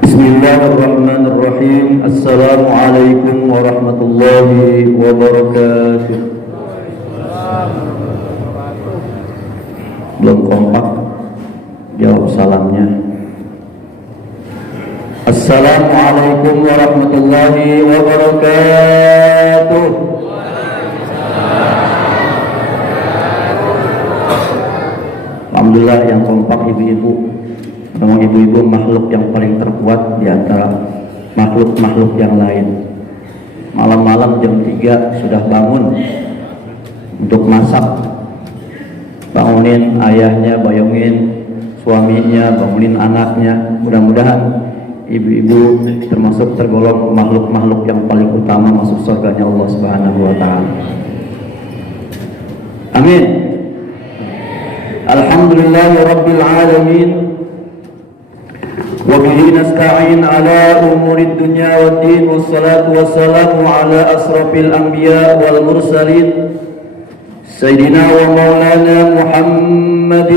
Bismillahirrahmanirrahim. Assalamualaikum warahmatullahi wabarakatuh. Belum kompak jawab salamnya. Assalamualaikum warahmatullahi wabarakatuh. Alhamdulillah yang kompak ibu-ibu. Memang ibu-ibu makhluk yang paling terkuat di antara makhluk-makhluk yang lain. Malam-malam jam 3 sudah bangun untuk masak. Bangunin ayahnya, bayungin suaminya, bangunin anaknya. Mudah-mudahan ibu-ibu termasuk tergolong makhluk-makhluk yang paling utama masuk surganya Allah Subhanahu wa taala. Amin. Alhamdulillahirabbil alamin. وبه نستعين على أمور الدنيا والدين والصلاة والسلام على أشرف الأنبياء والمرسلين سيدنا ومولانا محمد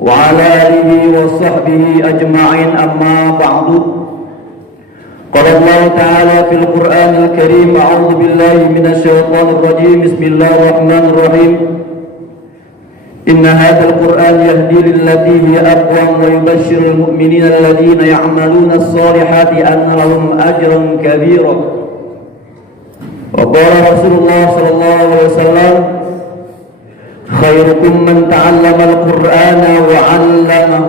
وعلى آله وصحبه أجمعين أما بعد قال الله تعالى في القرآن الكريم أعوذ بالله من الشيطان الرجيم بسم الله الرحمن الرحيم إن هذا القرآن يهدي للتي هي أقوم ويبشر المؤمنين الذين يعملون الصالحات أن لهم أجرا كبيرا وقال رسول الله صلى الله عليه وسلم خيركم من تعلم القرآن وعلمه.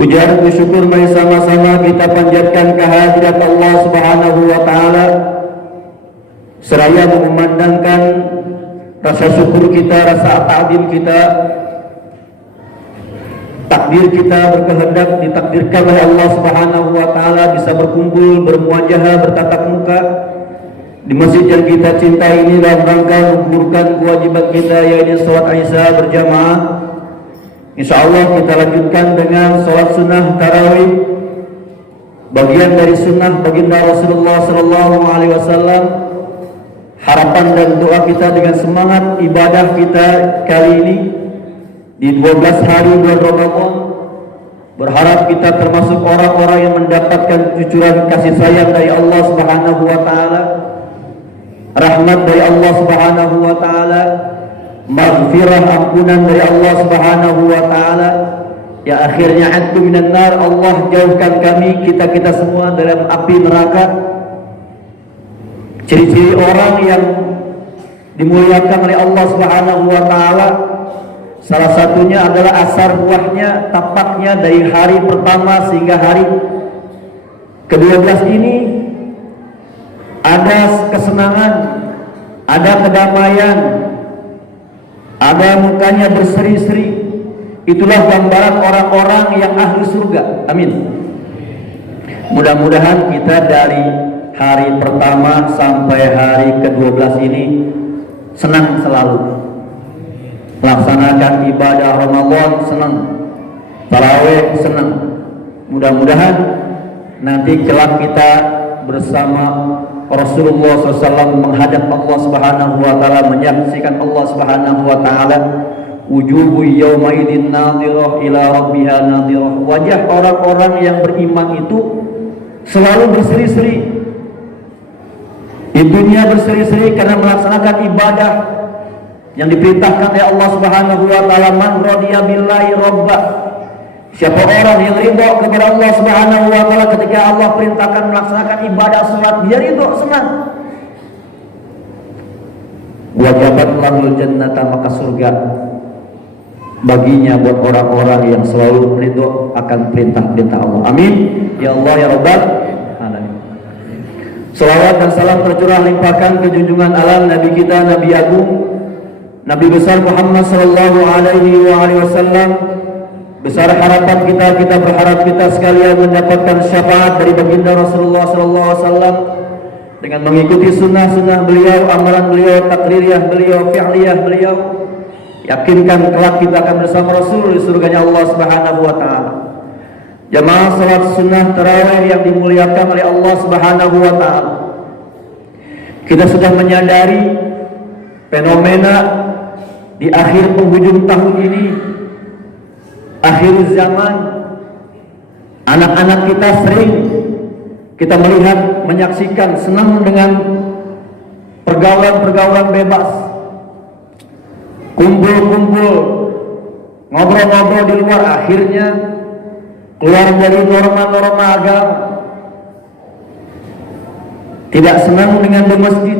Puja dan syukur mari sama-sama kita panjatkan kehadirat Allah Subhanahu wa taala seraya memandangkan rasa syukur kita, rasa ta'zim kita, takdir kita berkehendak ditakdirkan oleh Allah Subhanahu wa taala bisa berkumpul, bermuajahah, bertatap muka di masjid yang kita cintai ini dalam rangka menggugurkan kewajiban kita yaitu salat Isya berjamaah. Insyaallah kita lanjutkan dengan salat sunnah tarawih, bagian dari sunnah baginda Rasulullah sallallahu alaihi wasallam. Harapan dan doa kita dengan semangat ibadah kita kali ini di 12 hari bulan Ramadan, berharap kita termasuk orang-orang yang mendapatkan cucuran kasih sayang dari Allah Subhanahu wa taala, rahmat dari Allah Subhanahu wa taala, maghfirah ampunan dari Allah Subhanahu wa taala. Ya akhirnya antum minan nar, Allah jauhkan kami kita semua dalam api neraka. Ciri-ciri orang yang dimuliakan oleh Allah Subhanahu wa taala salah satunya adalah asar buahnya, tampaknya dari hari pertama sehingga hari ke-12 ini ada kesenangan, ada kedamaian, ada mukanya berseri-seri. Itulah gambaran orang-orang yang ahli surga. Amin. Mudah-mudahan kita dari hari pertama sampai hari ke-12 ini senang selalu melaksanakan ibadah Ramadan, senang tarawih, senang. Mudah-mudahan nanti kelak kita bersama Rasulullah SAW menghadap Allah Subhanahu wa taala, menyaksikan Allah Subhanahu wa taala. Wujuhu yawma idzin nadhirah ila rabbiha nadhirah. Wajah orang-orang yang beriman itu selalu berseri-seri. Di dunia berseri-seri karena melaksanakan ibadah yang diperintahkan oleh Allah Subhanahu wa taala. Man radiya billahi rabba. Siapa orang yang ridho kepada Allah Subhanahu wa taala ketika Allah perintahkan melaksanakan ibadah salat, dia ridho, senang. Wajabat lahul jannata, maka surga baginya buat orang-orang yang selalu ridho akan perintah-perintah Allah. Amin. Ya Allah ya Rabbal alamin. Salawat dan salam tercurah limpahkan ke junjungan alam Nabi kita, Nabi Agung, Nabi besar Muhammad sallallahu alaihi wasallam. Besar harapan kita berharap kita sekalian mendapatkan syafaat dari baginda Rasulullah sallallahu alaihi wasallam dengan mengikuti sunnah-sunnah beliau, amalan beliau, takririah beliau, fi'liyah beliau. Yakinkan kelak kita akan bersama Rasul di surganya Allah Subhanahu wa taala. Jamaah salat sunnah tarawih yang dimuliakan oleh Allah Subhanahu wa taala. Kita sudah menyadari fenomena di akhir penghujung tahun ini, akhir zaman, anak-anak kita sering kita melihat, menyaksikan, senang dengan pergaulan-pergaulan bebas, kumpul-kumpul, ngobrol-ngobrol di luar, akhirnya keluar dari norma-norma agama, tidak senang dengan di masjid,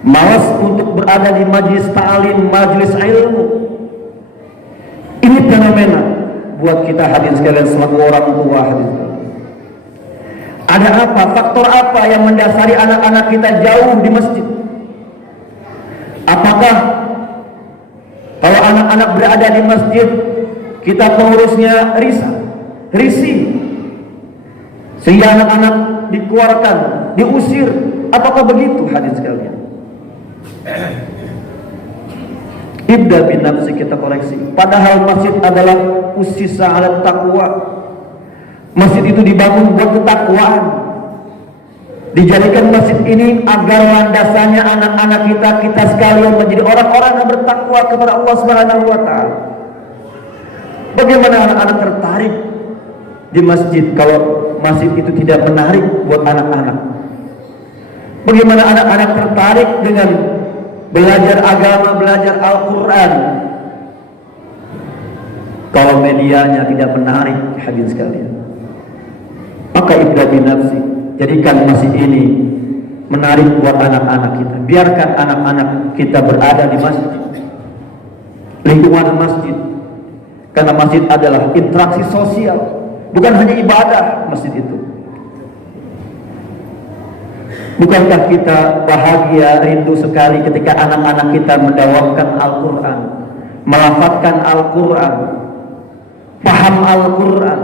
malas untuk berada di majlis ta'lim, majlis ilmu. Ini fenomena buat kita hadirin sekalian selaku orang tua. Ada apa? Faktor apa yang mendasari anak-anak kita jauh di masjid? Apakah kalau anak-anak berada di masjid, kita pengurusnya risih, sehingga anak-anak dikeluarkan, diusir? Apakah begitu hadirin sekalian? Ibda bin nafsi, kita koreksi. Padahal masjid adalah usisa ala taqwa. Masjid itu dibangun buat ketakwaan. Dijadikan masjid ini agar landasannya anak-anak kita sekalian menjadi orang-orang yang bertakwa kepada Allah Subhanahu wa taala. Bagaimana anak-anak tertarik di masjid kalau masjid itu tidak menarik buat anak-anak? Bagaimana anak-anak tertarik dengan belajar agama, belajar Al-Quran kalau medianya tidak menarik hadirin sekalian? Maka ibda bin nafsi, jadikan masjid ini menarik buat anak-anak kita. Biarkan anak-anak kita berada di masjid, lingkungan masjid, karena masjid adalah interaksi sosial, bukan hanya ibadah masjid itu. Bukankah kita bahagia, rindu sekali ketika anak-anak kita mendawamkan Al-Quran, melafadzkan Al-Quran, paham Al-Quran,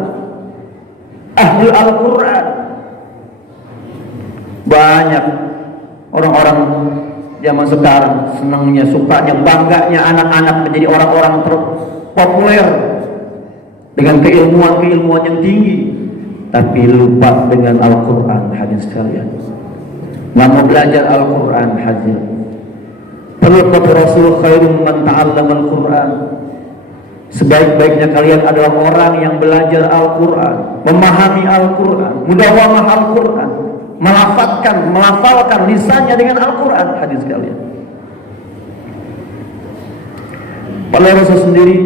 ahli Al-Quran? Banyak orang-orang zaman sekarang senangnya, sukanya, bangganya anak-anak menjadi orang-orang terpopuler dengan keilmuan-keilmuan yang tinggi, tapi lupa dengan Al-Quran hadirin sekalian. Nggak mau belajar Al-Quran hadirin. Perlu kata Rasul, khairum man ta'allama Al-Quran. Sebaik-baiknya kalian adalah orang yang belajar Al-Quran, memahami Al-Quran, mudawamah Al-Quran, melafalkan lisannya dengan Al-Quran hadirin sekalian. Pada Rasul sendiri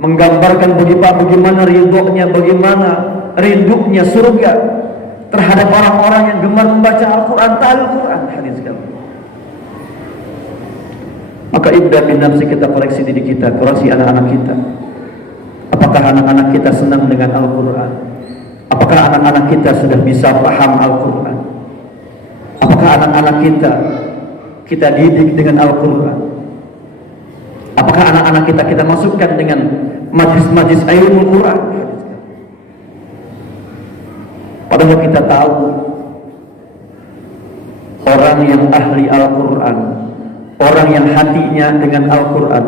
menggambarkan bagaimana ridhonya, bagaimana rindunya surga terhadap orang-orang yang gemar membaca Al-Quran, ta'al Quran hadirin sekalian. Maka ibda bin nafsi, kita koreksi diri kita, koreksi anak-anak kita. Apakah anak-anak kita senang dengan Al-Quran? Apakah anak-anak kita sudah bisa paham Al-Quran? Apakah anak-anak kita didik dengan Al-Quran? Apakah anak-anak kita masukkan dengan majlis-majlis ilmu Quran? Padahal kita tahu orang yang ahli Al-Quran, orang yang hatinya dengan Al-Quran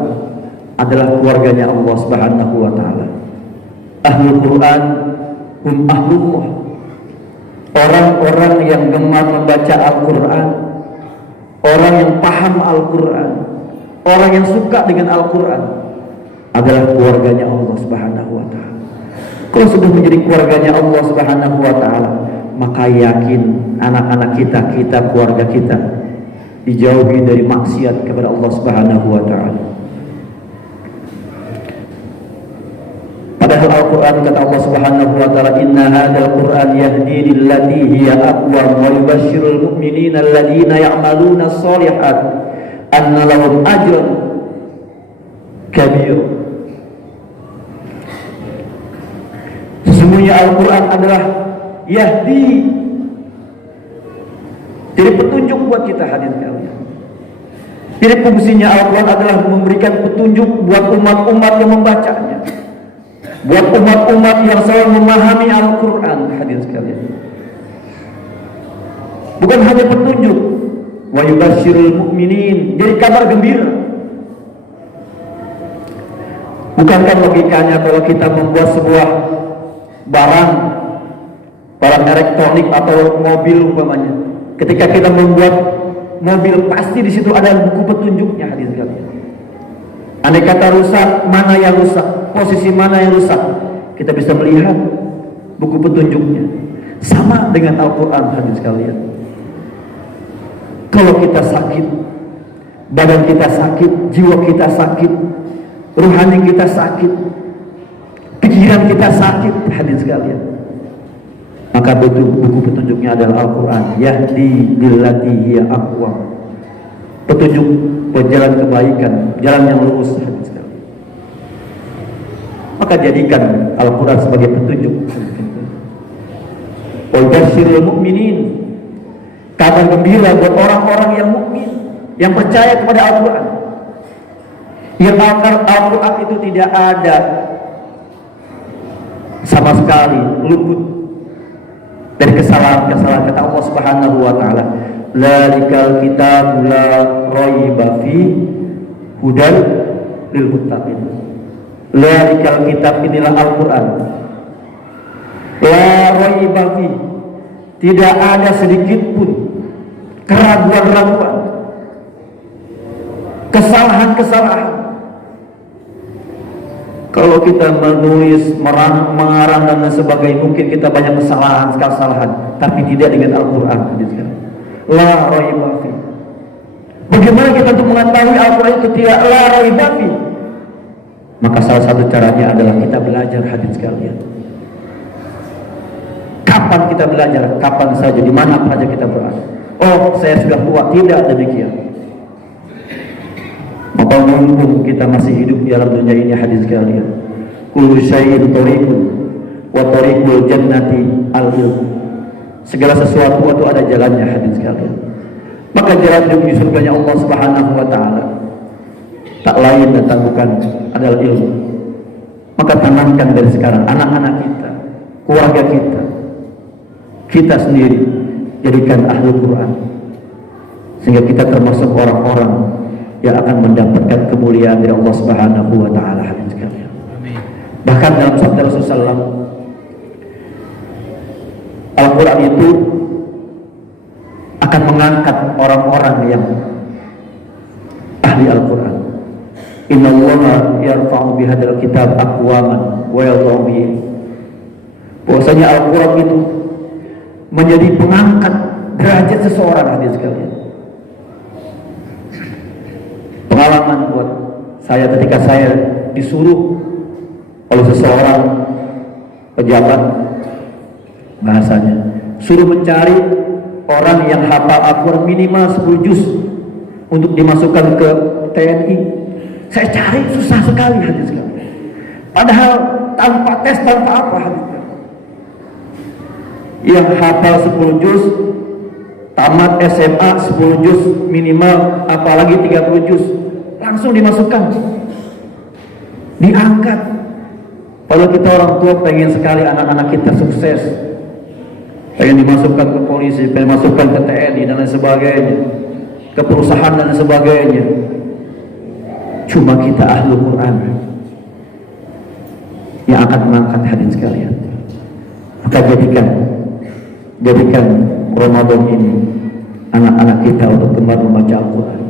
adalah keluarganya Allah Subhanahu wa taala. Ahlul Quran hum ahlullah. Orang-orang yang gemar membaca Al-Quran, orang yang paham Al-Quran, orang yang suka dengan Al-Quran adalah keluarganya Allah Subhanahu wa taala. Kalau sudah menjadi keluarganya Allah Subhanahu wa taala, maka yakin anak-anak kita, keluarga kita dijauhi dari maksiat kepada Allah Subhanahu wa taala. Padahal Al-Quran, kata Allah Subhanahu wa taala, inna hadzal Qur'an yahdi lillati hiya aqwam wa yubashshirul mu'minina alladziina ya'maluna ash-shalihat anna lahum ajran kabir. Sesungguhnya Al-Quran adalah yahdi, jadi petunjuk buat kita hadirin sekalian. Jadi fungsinya Al-Quran adalah memberikan petunjuk buat umat-umat yang membacanya, buat umat-umat yang selalu memahami Al-Quran hadirin sekalian. Bukan hanya petunjuk, wa yubashshirul mu'minin, jadi kabar gembira. Bukankah logikanya kalau kita membuat sebuah barang elektronik atau mobil umpamanya, ketika kita membuat mobil, pasti di situ ada buku petunjuknya hadirin sekalian. Andai kata rusak, mana yang rusak, posisi mana yang rusak, kita bisa melihat buku petunjuknya. Sama dengan Al-Quran hadirin sekalian. Kalau kita sakit, badan kita sakit, jiwa kita sakit, rohani kita sakit, pikiran kita sakit hadirin sekalian, maka buku petunjuknya adalah Al-Quran. Yahdi billati hiya aqwam. Petunjuk jalan kebaikan, jalan yang lurus hadirin sekalian. Maka jadikan Al-Quran sebagai petunjuk. Wa basyiril mu'minin, kabar gembira buat orang-orang yang mukmin, yang percaya kepada Al-Quran. Yang Al-Quran itu tidak ada sama sekali luput dari kesalahan-kesalahan. Kata Allah Subhanahu wa taala, "Dzalikal kitabu la raiba fi hudal lil muttaqin." Dzalikal kitab, inilah Al-Quran. La raiba fi, tidak ada sedikit pun keraguan-raguan, kesalahan-kesalahan. Kalau kita menulis, mengarang dan sebagainya, mungkin kita banyak kesalahan, tapi tidak dengan Al-Quran. La raiba fi. Bagaimana kita untuk mengetahui Al-Quran itu tidak la raiba fi? Maka salah satu caranya adalah kita belajar hadirin sekalian. Kapan kita belajar? Kapan saja, di mana saja kita berada. Oh, saya sudah tua, tidak demikian. Maka mumpung kita masih hidup di dalam dunia ini hadirin sekalian, kullu syai'in thariqun wa thariqul jannati al-ilm. Segala sesuatu itu ada jalannya hadirin sekalian. Maka jalan menuju surganya Allah Subhanahu wa taala tak lain dan bukan adalah ilmu. Maka tanamkan dari sekarang anak-anak kita, keluarga kita sendiri, jadikan ahli Quran, sehingga kita termasuk orang-orang yang akan mendapatkan kemuliaan dari Allah Subhanahu wa taala hadirin sekalian. Bahkan dalam sabda Rasulullah, Al-Quran itu akan mengangkat orang-orang yang ahli Al-Quran. Inna Allaha yarfa'u bihadzal kitab aqwaman wa yadh'u bihi. Bahwasanya Al-Quran itu menjadi pengangkat derajat seseorang hadirin sekalian. Pengalaman buat saya ketika saya disuruh oleh seseorang pejabat, bahasanya suruh mencari orang yang hafal Al-Quran minimal 10 juz untuk dimasukkan ke TNI. Saya cari susah sekali hadirin sekalian. Padahal tanpa tes, tanpa apa hadirin. Yang hafal 10 juz, tamat SMA 10 juz minimal, apalagi 30 juz, langsung dimasukkan, diangkat. Kalau kita orang tua pengen sekali anak-anak kita sukses, pengen dimasukkan ke polisi, pengen dimasukkan ke TNI dan lain sebagainya, ke perusahaan dan lain sebagainya. Cuma kita ahli Quran yang akan mengangkat hadirin sekalian. Maka jadikan Ramadan ini anak-anak kita untuk kembali membaca Al-Quran.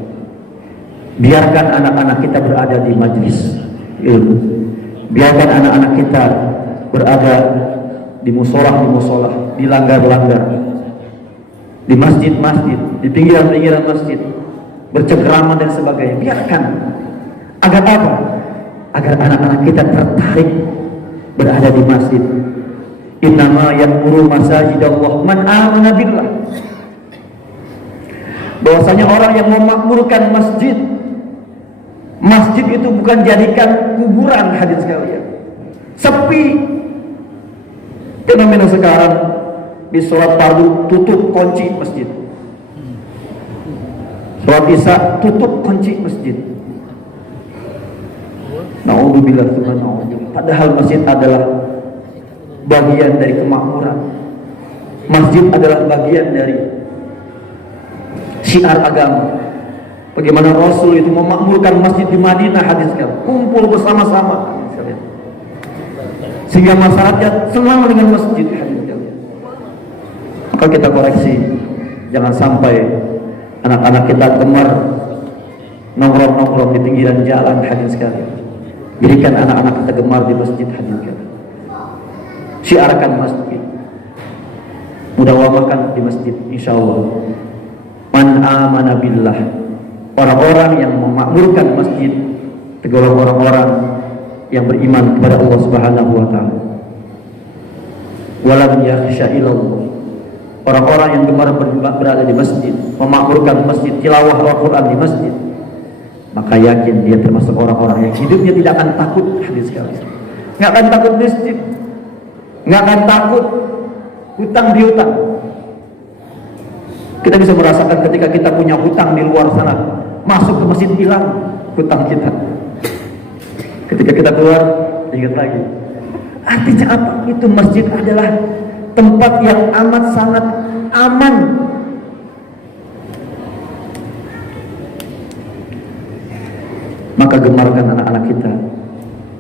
Biarkan anak-anak kita berada di majlis ilmu. Biarkan anak-anak kita berada di musolah, di langgar-langgar, di masjid-masjid, di pinggiran-pinggiran masjid, bercengkrama dan sebagainya. Biarkan. Agar apa? Agar anak-anak kita tertarik berada di masjid. Innama ya'muru masajidallah man amana billah. Bahwasanya orang yang memakmurkan masjid, masjid itu bukan jadikan kuburan hadirin sekalian. Sepi. Fenomena sekarang di sholat fardu tutup kunci masjid. Sholat isya tutup kunci masjid. Na'udzubillah. Padahal masjid adalah bagian dari kemakmuran. Masjid adalah bagian dari syiar agama. Bagaimana Rasul itu memakmurkan masjid di Madinah hadirin sekalian, kumpul bersama-sama hadirin sekalian, sehingga masyarakat senang dengan masjid hadirin sekalian. Maka kita koreksi, jangan sampai Anak-anak kita gemar nongkrong-nongkrong di pinggiran jalan, hadirin sekali. Jadikan anak-anak kita gemar di masjid, hadirin sekali. Siarkan masjid, mudawamakan di masjid, insyaallah. Man amana billah, orang-orang yang memakmurkan masjid, tergolong orang-orang yang beriman kepada Allah Subhanahu wa taala. Walam yakhsha illallah, orang-orang yang gemar berada di masjid, memakmurkan masjid, tilawah Al-Quran di masjid, maka yakin dia termasuk orang-orang yang hidupnya tidak akan takut, hadis sekali. Nggak akan takut masjid, nggak akan takut hutang piutang. Kita bisa merasakan ketika kita punya hutang di luar sana, masuk ke masjid hilang hutang kita. Ketika kita keluar, ingat lagi. Artinya apa? Itu masjid adalah tempat yang amat sangat aman. Maka gemarkan anak-anak kita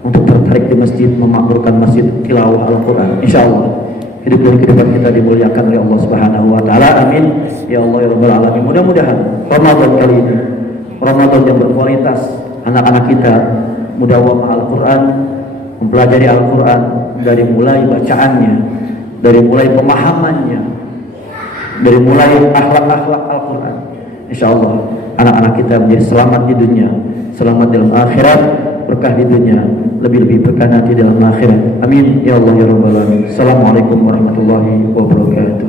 untuk tertarik di masjid, memakmurkan masjid, tilawah Al-Quran. Insyaallah hidup dan kehidupan kita dimuliakan oleh Allah Subhanahu wa taala. Amin ya Allah ya rabbal alamin. Mudah-mudahan Ramadan kali ini Ramadan yang berkualitas, anak-anak kita mudawamah Al-Quran, mempelajari Al-Quran dari mulai bacaannya, dari mulai pemahamannya, dari mulai akhlak-akhlak Al-Quran. Insyaallah anak-anak kita menjadi selamat di dunia, selamat dalam akhirat, berkah di dunia, lebih-lebih berkah nanti dalam akhirat. Amin ya Allah ya rabbal alamin. Assalamualaikum warahmatullahi wabarakatuh.